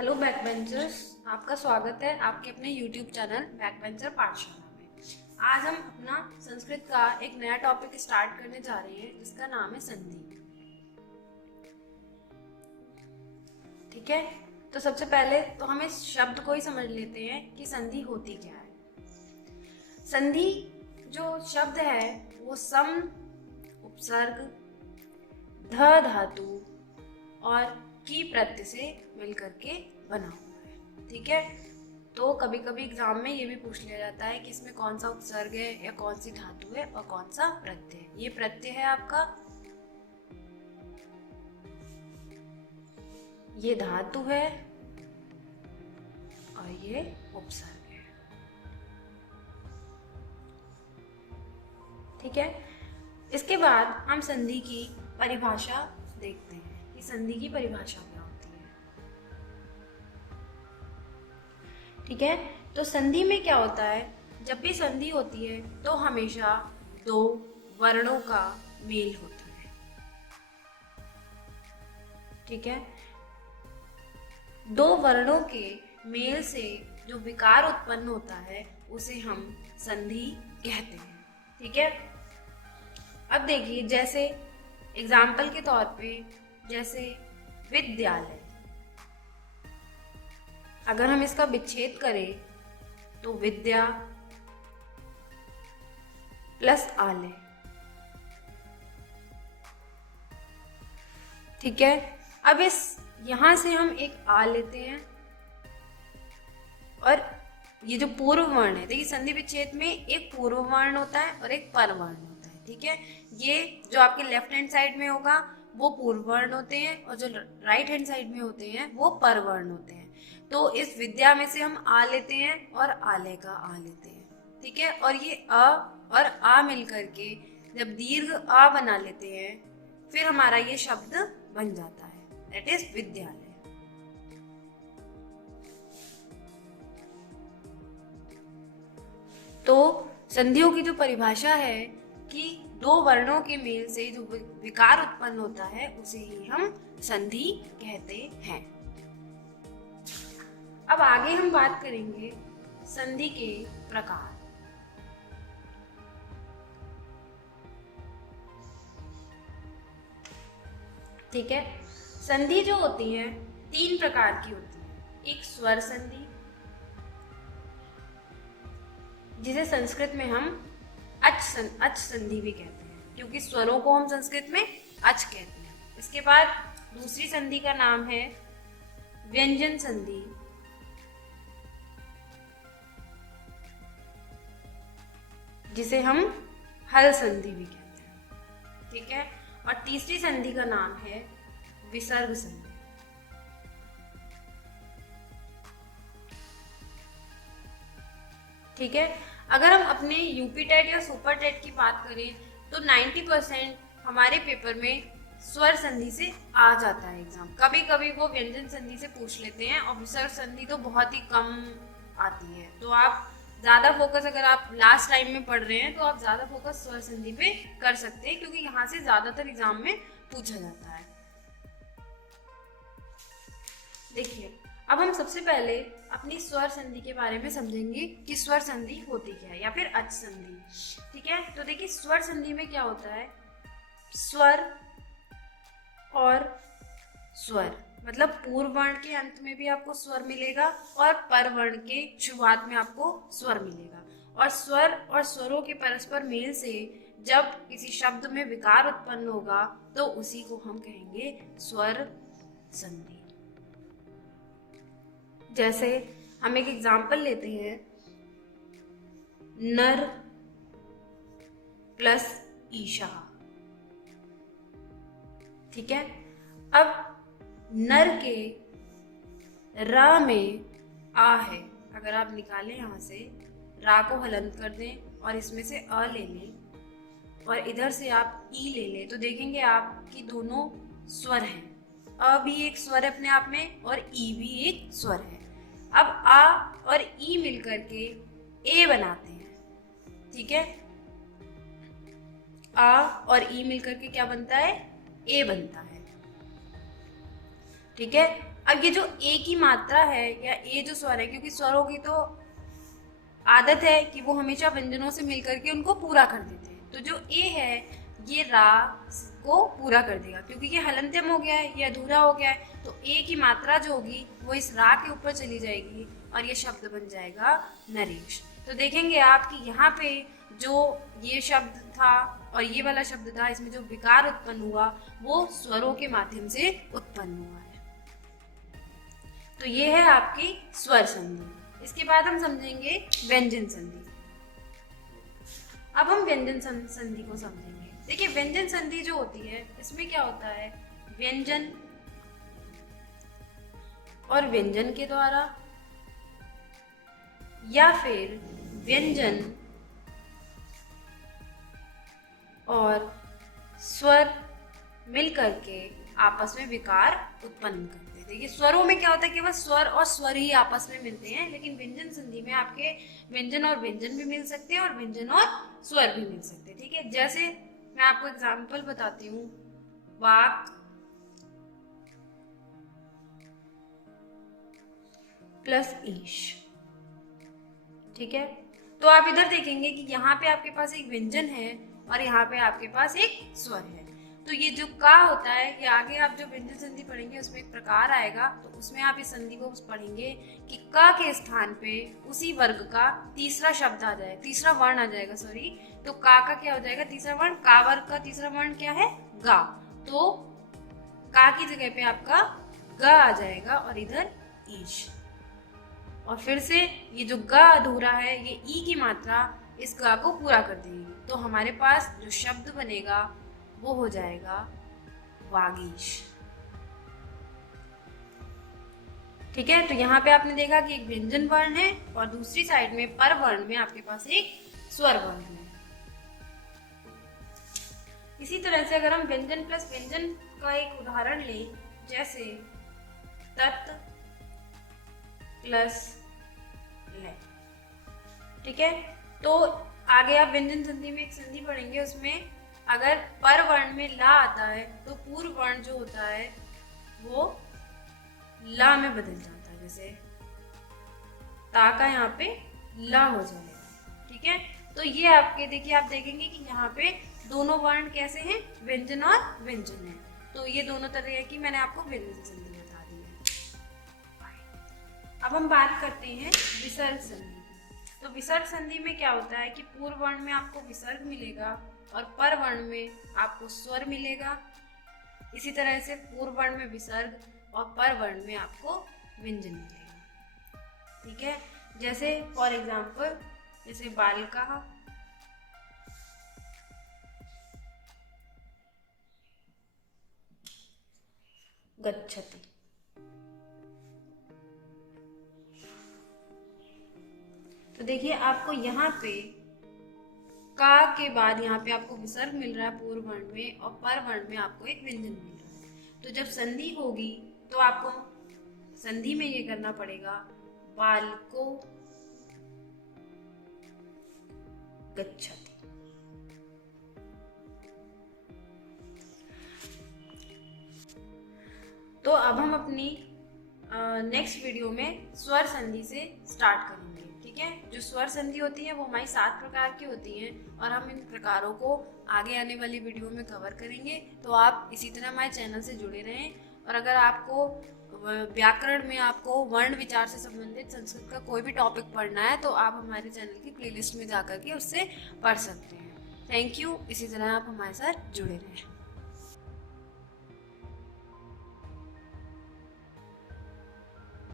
Hello backbenchers, आपका स्वागत है आपके अपने यूट्यूब चैनल बैकबेंचर पाठशाला में। आज हम अपना संस्कृत का एक नया टॉपिक स्टार्ट करने जा रहे हैं जिसका नाम है संधि। ठीक है, तो सबसे पहले तो हम इस शब्द को ही समझ लेते हैं कि संधि होती क्या है। संधि जो शब्द है वो सम, उपसर्ग, ध धातु और की प्रत्यय से मिलकर के बना हुआ है। ठीक है, तो कभी कभी एग्जाम में ये भी पूछ लिया जाता है कि इसमें कौन सा उपसर्ग है या कौन सी धातु है और कौन सा प्रत्यय है। ये प्रत्यय है आपका, ये धातु है और ये उपसर्ग है। ठीक है, इसके बाद हम संधि की परिभाषा देखते हैं कि संधि की परिभाषा क्या होती है। ठीक है, तो संधि में क्या होता है, जब भी संधि होती है तो हमेशा दो वर्णों का मेल होता है। ठीक है, दो वर्णों के मेल से जो विकार उत्पन्न होता है उसे हम संधि कहते हैं। ठीक है, अब देखिए जैसे एग्जाम्पल के तौर पे, जैसे विद्यालय, अगर हम इसका विच्छेद करें तो विद्या प्लस आलय। ठीक है, अब इस यहां से हम एक आ लेते हैं और ये जो पूर्व वर्ण है, देखिए संधि विच्छेद में एक पूर्व वर्ण होता है और एक पर वर्ण होता है। ठीक है, ये जो आपके लेफ्ट हैंड साइड में होगा वो पूर्व वर्ण होते हैं और जो राइट हैंड साइड में होते हैं वो पर वर्ण होते हैं। तो इस विद्या में से हम आ लेते हैं और आलय का आ लेते हैं। ठीक है, और ये अ और आ मिलकर के जब दीर्घ आ बना लेते हैं फिर हमारा ये शब्द बन जाता है, दैट इज विद्यालय। तो संधियों की जो परिभाषा है कि दो वर्णों के मेल से जो विकार उत्पन्न होता है उसे ही हम संधि कहते हैं। अब आगे हम बात करेंगे संधि के प्रकार। ठीक है, संधि जो होती है तीन प्रकार की होती है। एक स्वर संधि, जिसे संस्कृत में हम अच संधि भी कहते हैं, क्योंकि स्वरों को हम संस्कृत में अच कहते हैं। इसके बाद दूसरी संधि का नाम है व्यंजन संधि, जिसे हम हल संधि भी कहते हैं। ठीक है, और तीसरी संधि का नाम है विसर्ग संधि। ठीक है, अगर हम अपने यूपी टेट या सुपर टेट की बात करें तो 90% हमारे पेपर में स्वर संधि से आ जाता है एग्जाम। कभी कभी वो व्यंजन संधि से पूछ लेते हैं और विसर्ग संधि तो बहुत ही कम आती है। तो आप ज़्यादा फोकस, अगर आप लास्ट टाइम में पढ़ रहे हैं तो आप ज़्यादा फोकस स्वर संधि पे कर सकते हैं, क्योंकि यहाँ से ज़्यादातर एग्जाम में पूछा जाता है। देखिए, अब हम सबसे पहले अपनी स्वर संधि के बारे में समझेंगे कि स्वर संधि होती क्या है या फिर अच संधि। ठीक है, तो देखिए स्वर संधि में क्या होता है, स्वर और स्वर मतलब पूर्व वर्ण के अंत में भी आपको स्वर मिलेगा और पर वर्ण के शुरुआत में आपको स्वर मिलेगा। और स्वर और स्वरों के परस्पर मेल से जब किसी शब्द में विकार उत्पन्न होगा तो उसी को हम कहेंगे स्वर संधि। जैसे हम एक एग्जाम्पल लेते हैं, नर प्लस ईशा। ठीक है, अब नर के रा में आ है, अगर आप निकालें यहाँ से रा को हलंत कर दें और इसमें से अ ले लें और इधर से आप ई ले लें तो देखेंगे आप कि दोनों स्वर हैं। अ भी एक स्वर है अपने आप में और ई भी एक स्वर है। अब आ और ई मिलकर के ए बनाते हैं। ठीक है, आ और ई मिलकर के क्या बनता है, ए बनता है। ठीक है, अब ये जो ए की मात्रा है या ए जो स्वर है, क्योंकि स्वरों की तो आदत है कि वो हमेशा व्यंजनों से मिलकर के उनको पूरा कर देते हैं, तो जो ए है ये रा को पूरा कर देगा, क्योंकि ये हलंत्यम हो गया है, ये अधूरा हो गया है, तो ए की मात्रा जो होगी वो इस रा के ऊपर चली जाएगी और ये शब्द बन जाएगा नरेश। तो देखेंगे आप कि यहाँ पे जो ये शब्द था और ये वाला शब्द था, इसमें जो विकार उत्पन्न हुआ वो स्वरों के माध्यम से उत्पन्न हुआ है। तो ये है आपकी स्वर संधि। इसके बाद हम समझेंगे व्यंजन संधि। अब हम व्यंजन संधि को समझेंगे। देखिए व्यंजन संधि जो होती है इसमें क्या होता है, व्यंजन और व्यंजन के द्वारा या फिर व्यंजन और स्वर मिलकर के आपस में विकार उत्पन्न करते हैं। देखिए स्वरों में क्या होता है, केवल स्वर और स्वर ही आपस में मिलते हैं, लेकिन व्यंजन संधि में आपके व्यंजन और व्यंजन भी मिल सकते हैं और व्यंजन और स्वर भी मिल सकते हैं। ठीक है, जैसे मैं आपको एग्जाम्पल बताती हूँ, वाक प्लस ईश। ठीक है, तो आप इधर देखेंगे कि यहाँ पे आपके पास एक व्यंजन है और यहाँ पे आपके पास एक स्वर है। तो ये जो का होता है, ये आगे आप जो व्यंजन संधि पढ़ेंगे उसमें एक प्रकार आएगा, तो उसमें आप इस संधि को पढ़ेंगे कि का के स्थान पे उसी वर्ग का तीसरा शब्द आ जाए, तीसरा वर्ण आ जाएगा, सॉरी। तो का क्या हो जाएगा, तीसरा वर्ण, का वर्ग का तीसरा वर्ण क्या है, गा। तो का की जगह पे आपका ग आ जाएगा और इधर ईश। और फिर से ये जो ग अधूरा है, ये ई की मात्रा इस गा को पूरा कर देगी, तो हमारे पास जो शब्द बनेगा वो हो जाएगा वागीश। ठीक है, तो यहाँ पे आपने देखा कि एक व्यंजन वर्ण है और दूसरी साइड में पर वर्ण में आपके पास एक स्वर वर्ण है। इसी तरह से अगर हम व्यंजन प्लस व्यंजन का एक उदाहरण लें, जैसे तत् प्लस ले। ठीक है, तो आगे आप व्यंजन संधि में एक संधि पढ़ेंगे, उसमें अगर पर वर्ण में ला आता है तो पूर्व वर्ण जो होता है वो ला में बदल जाता है, जैसे ता का यहाँ पे ला हो जाएगा। ठीक है, तो ये आपके देखिए, आप देखेंगे कि यहाँ पे दोनों वर्ण कैसे हैं, व्यंजन और व्यंजन है। तो ये दोनों तरह की मैंने आपको व्यंजन संधि बता दी है। अब हम बात करते हैं विसर्ग संधि। तो विसर्ग संधि में क्या होता है कि पूर्व वर्ण में आपको विसर्ग मिलेगा और पर वर्ण में आपको स्वर मिलेगा। इसी तरह से पूर्व वर्ण में विसर्ग और पर वर्ण में आपको व्यंजन मिलेगा। ठीक है, जैसे फॉर एग्जाम्पल, जैसे बालिका, गच्छति। तो देखिए आपको यहाँ पे का के बाद यहाँ पे आपको विसर्ग मिल रहा है पूर्व वर्ण में और पर वर्ण में आपको एक व्यंजन मिल रहा है। तो जब संधि होगी तो आपको संधि में ये करना पड़ेगा, बालको गच्छति। तो अब हम अपनी नेक्स्ट वीडियो में स्वर संधि से स्टार्ट करेंगे। ठीक है, जो स्वर संधि होती है वो हमारी 7 प्रकार की होती हैं और हम इन प्रकारों को आगे आने वाली वीडियो में कवर करेंगे। तो आप इसी तरह हमारे चैनल से जुड़े रहें। और अगर आपको व्याकरण में आपको वर्ण विचार से संबंधित संस्कृत का कोई भी टॉपिक पढ़ना है तो आप हमारे चैनल की प्लेलिस्ट में जाकर के उससे पढ़ सकते हैं। Thank you. इसी तरह आप हमारे साथ जुड़े रहें।